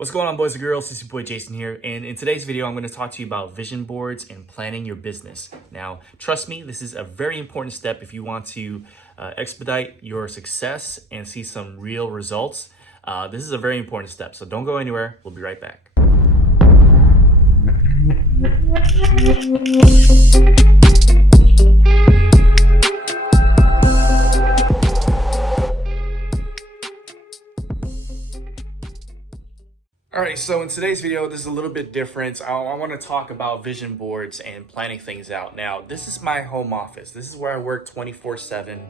What's going on, boys and girls? It's your boy Jason here, and in today's video I'm going to talk to you about vision boards and planning your business. Now, trust me, this is a very important step if you want to expedite your success and see some real results. This is a very important step, so don't go anywhere. We'll be right back. All right, so in today's video, this is a little bit different. I want to talk about vision boards and planning things out. Now, this is my home office. This is where I work 24/7.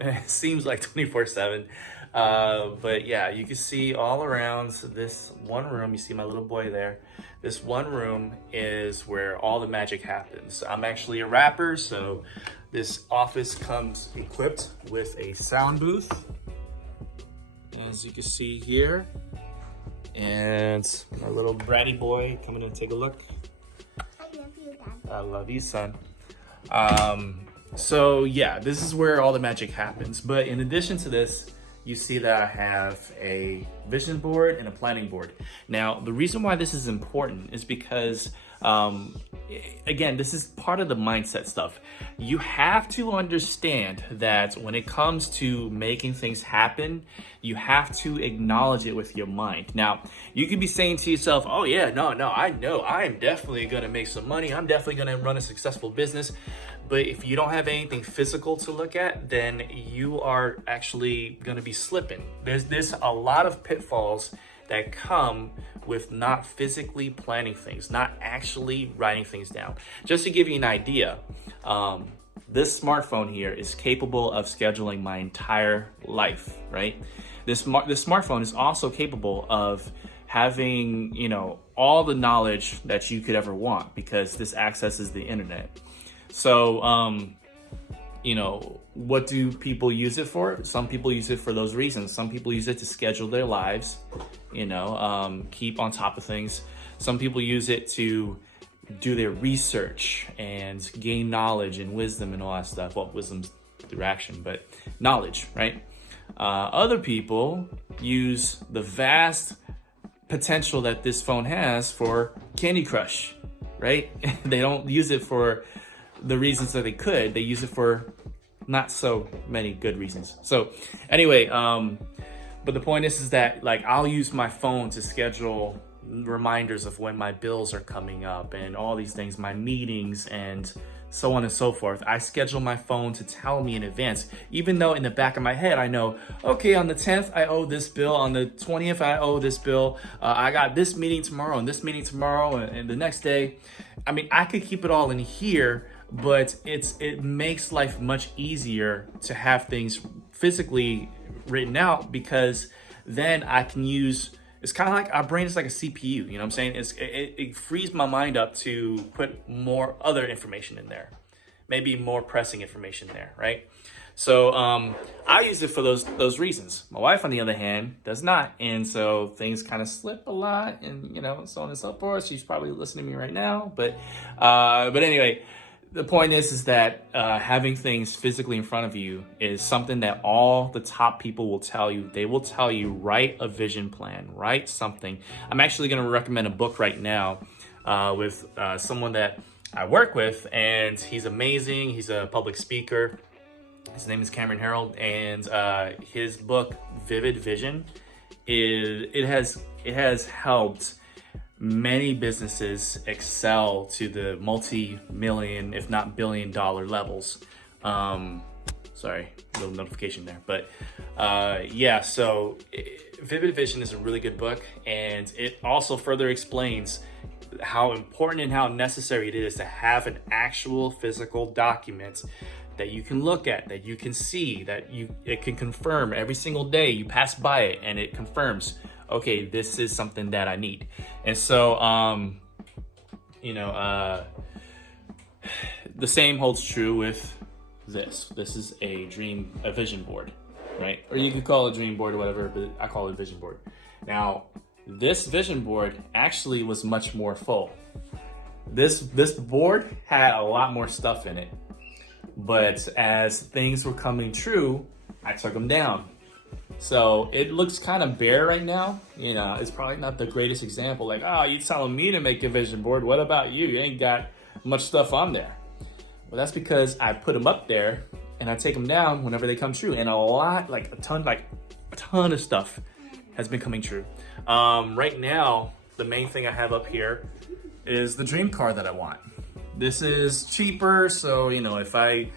It seems like 24/7. But yeah, you can see all around this one room. You see my little boy there. This one room is where all the magic happens. I'm actually a rapper, so this office comes equipped with a sound booth, as you can see here. And my little bratty boy coming to take a look. I love you, Dad. I love you, son. So yeah, this is where all the magic happens. But in addition to this, you see that I have a vision board and a planning board. Now, the reason why this is important is because, again, this is part of the mindset stuff. You have to understand that when it comes to making things happen, you have to acknowledge it with your mind. Now, you could be saying to yourself, oh yeah, no, I know I am definitely gonna make some money. I'm definitely gonna run a successful business. But if you don't have anything physical to look at, then you are actually gonna be slipping. There's a lot of pitfalls that come with not physically planning things, not actually writing things down. Just to give you an idea, this smartphone here is capable of scheduling my entire life, right? This smartphone is also capable of having, all the knowledge that you could ever want because this accesses the internet. So, what do people use it for? Some people use it for those reasons. Some people use it to schedule their lives, keep on top of things. Some people use it to do their research and gain knowledge and wisdom and all that stuff. Well, wisdom's through action, but knowledge, right? Other people use the vast potential that this phone has for Candy Crush, right? They don't use it for the reasons that they could. They use it for not so many good reasons. So anyway, but the point is that I'll use my phone to schedule reminders of when my bills are coming up and all these things, my meetings and so on and so forth. I schedule my phone to tell me in advance, even though in the back of my head, I know, okay, on the 10th, I owe this bill. On the 20th, I owe this bill. I got this meeting tomorrow and this meeting tomorrow and the next day. I mean, I could keep it all in here, but it makes life much easier to have things physically written out because then I can use, it's kind of like our brain is like a CPU, you know what I'm saying? It frees my mind up to put more other information in there, maybe more pressing information there, right? So I use it for those reasons. My wife, on the other hand, does not, and so things kind of slip a lot, and so on and so forth. She's probably listening to me right now, but anyway. The point is that having things physically in front of you is something that all the top people will tell you. They will tell you, write a vision plan, write something. I'm actually going to recommend a book right now with someone that I work with, and he's amazing. He's a public speaker. His name is Cameron Herold, and his book, Vivid Vision, it has helped many businesses excel to the multi-million, if not billion-dollar levels. Sorry, little notification there. But so Vivid Vision is a really good book, and it also further explains how important and how necessary it is to have an actual physical document that you can look at, that you can see, it can confirm every single day you pass by it and it confirms, okay, this is something that I need. And so, the same holds true with this. This is a vision board, right? Or you could call it a dream board or whatever, but I call it a vision board. Now, this vision board actually was much more full. This board had a lot more stuff in it, but as things were coming true, I took them down. So it looks kind of bare right now. You know, it's probably not the greatest example. Like, oh, you telling me to make a vision board. What about you? You ain't got much stuff on there. Well, that's because I put them up there and I take them down whenever they come true. And a ton of stuff has been coming true. Right now, the main thing I have up here is the dream car that I want. This is cheaper, so you know, if I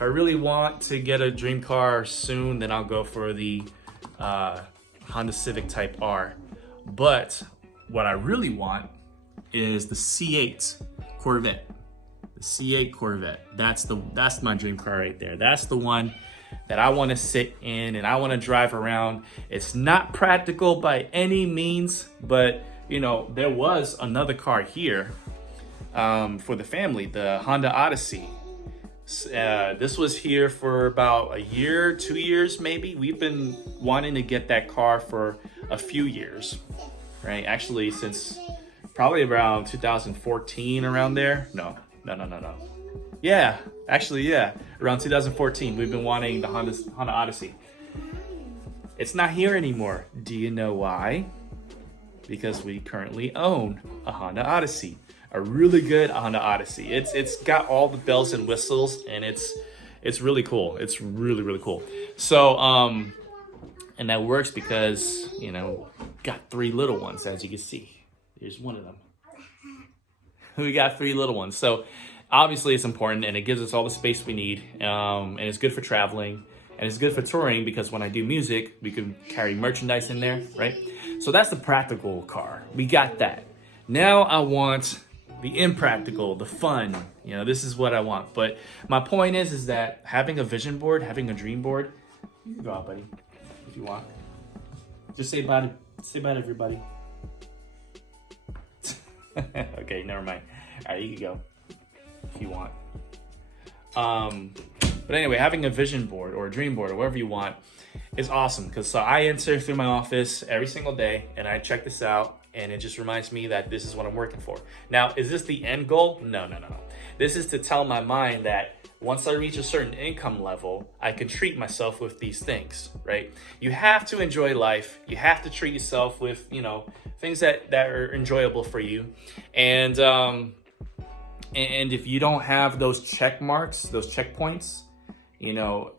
really want to get a dream car soon, then I'll go for the Honda Civic Type R. But what I really want is the C8 Corvette. The C8 Corvette. That's my dream car right there. That's the one that I want to sit in and I want to drive around. It's not practical by any means, but you know, there was another car here for the family, the Honda Odyssey. This was here for about a year, 2 years maybe. We've been wanting to get that car for a few years, right? Actually, since probably around 2014, around there. No. Yeah, actually, yeah. Around 2014, we've been wanting the Honda Odyssey. It's not here anymore. Do you know why? Because we currently own a Honda Odyssey. A really good Honda Odyssey. It's got all the bells and whistles, and it's really cool. It's really cool. So and that works because, you know, got 3 little ones, as you can see. Here's one of them. We got 3 little ones. So obviously it's important, and it gives us all the space we need, and it's good for traveling, and it's good for touring because when I do music, we can carry merchandise in there, right? So that's the practical car. We got that. Now I want the impractical, the fun. You know, this is what I want. But my point is that having a vision board, having a dream board, you can go out, buddy, if you want. Just say bye to everybody. Okay, never mind. All right, you can go if you want. But anyway, having a vision board or a dream board or whatever you want is awesome because so I enter through my office every single day and I check this out and it just reminds me that this is what I'm working for. Now, is this the end goal? No. This is to tell my mind that once I reach a certain income level, I can treat myself with these things, right? You have to enjoy life. You have to treat yourself with, you know, things that are enjoyable for you. And if you don't have those check marks, those checkpoints, you know,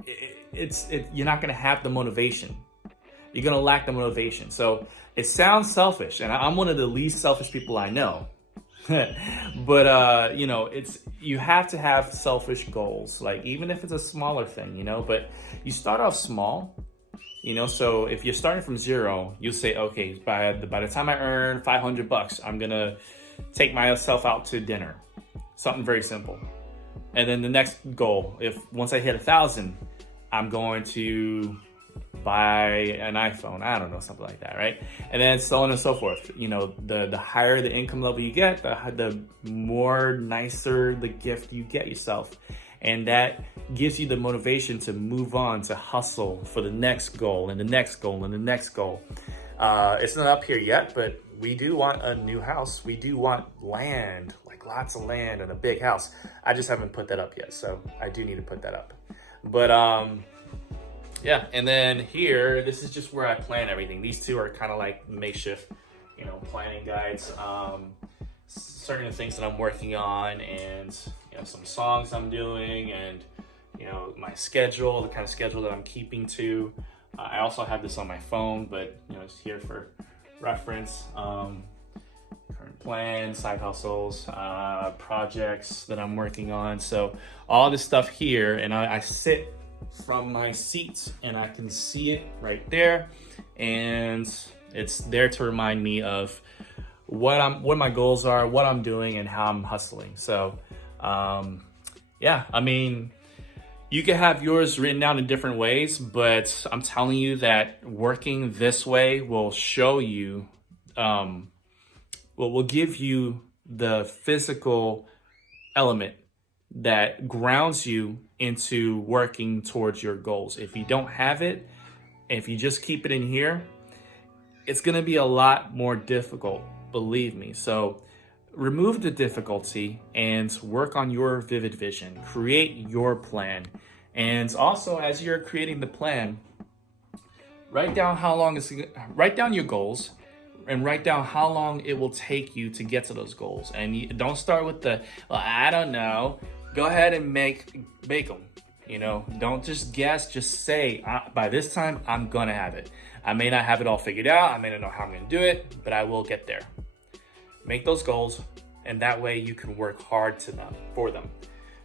you're not going to have the motivation. You're going to lack the motivation. So it sounds selfish, and I'm one of the least selfish people I know. But, you know, you have to have selfish goals, like even if it's a smaller thing, you know, but you start off small, you know, so if you're starting from 0, you say, okay, by the time I earn $500, I'm going to take myself out to dinner, something very simple. And then the next goal, once I hit 1,000, I'm going to buy an iPhone, I don't know, something like that, right? And then so on and so forth. You know, the higher the income level you get, the more nicer the gift you get yourself. And that gives you the motivation to move on, to hustle for the next goal and the next goal and the next goal. It's not up here yet, but we do want a new house. We do want land, like lots of land and a big house. I just haven't put that up yet, so I do need to put that up. But yeah, and then here, this is just where I plan everything. These two are kind of like makeshift, you know, planning guides. Certain things that I'm working on, and you know, some songs I'm doing, and you know, my schedule, the kind of schedule that I'm keeping to. I also have this on my phone, but you know, it's here for reference. Current plans, side hustles, projects that I'm working on. So all this stuff here, and I sit from my seat and I can see it right there, and it's there to remind me of what my goals are, what I'm doing, and how I'm hustling. So yeah, I mean, you can have yours written down in different ways, but I'm telling you that working this way will show you, will give you the physical element that grounds you into working towards your goals. If you don't have it, if you just keep it in here, it's going to be a lot more difficult, believe me. So remove the difficulty and work on your vivid vision. Create your plan. And also, as you're creating the plan, Write down write down your goals, and write down how long it will take you to get to those goals. And don't start with the, well, I don't know. Go ahead and make them. You know, don't just guess. Just say, by this time, I'm gonna have it. I may not have it all figured out. I may not know how I'm gonna do it, but I will get there. Make those goals, and that way you can work hard for them.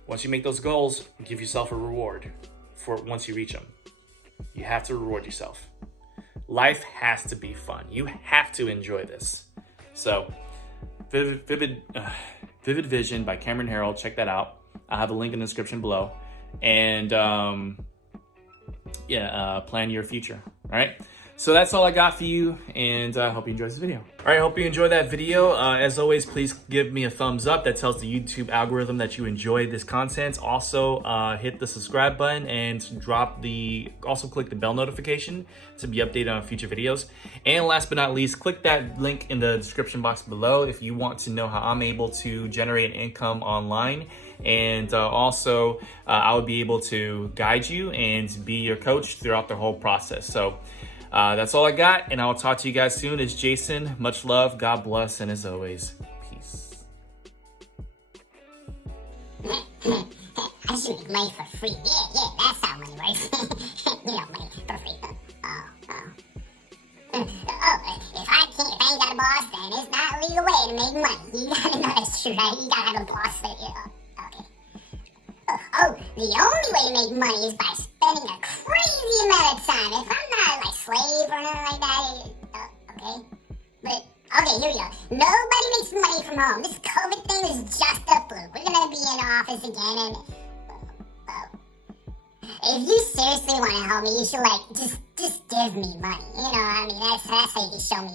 Once you make those goals, give yourself a reward for once you reach them. You have to reward yourself. Life has to be fun. You have to enjoy this. So, Vivid Vision by Cameron Herold. Check that out. I'll have a link in the description below. And plan your future. All right. So that's all I got for you, and I hope you enjoyed this video. All right, hope you enjoyed that video. As always, please give me a thumbs up. That tells the YouTube algorithm that you enjoyed this content. Also, hit the subscribe button and also click the bell notification to be updated on future videos. And last but not least, click that link in the description box below if you want to know how I'm able to generate income online. And also, I will be able to guide you and be your coach throughout the whole process. So that's all I got, and I'll talk to you guys soon. It's Jason. Much love, God bless, and as always, peace. I should make money for free. Yeah, that's how money works. Money for free. If I ain't got a boss, then it's not a legal way to make money. You gotta know that's true, right? You gotta have a boss for you. Okay. The only way to make money is by spending a crazy amount of time. If I'm not like slave or nothing like that, okay? But, okay, here we go. Nobody makes money from home. This COVID thing is just a fluke. We're gonna be in office again, and if you seriously want to help me, you should just give me money. You know, I mean, that's how you can show me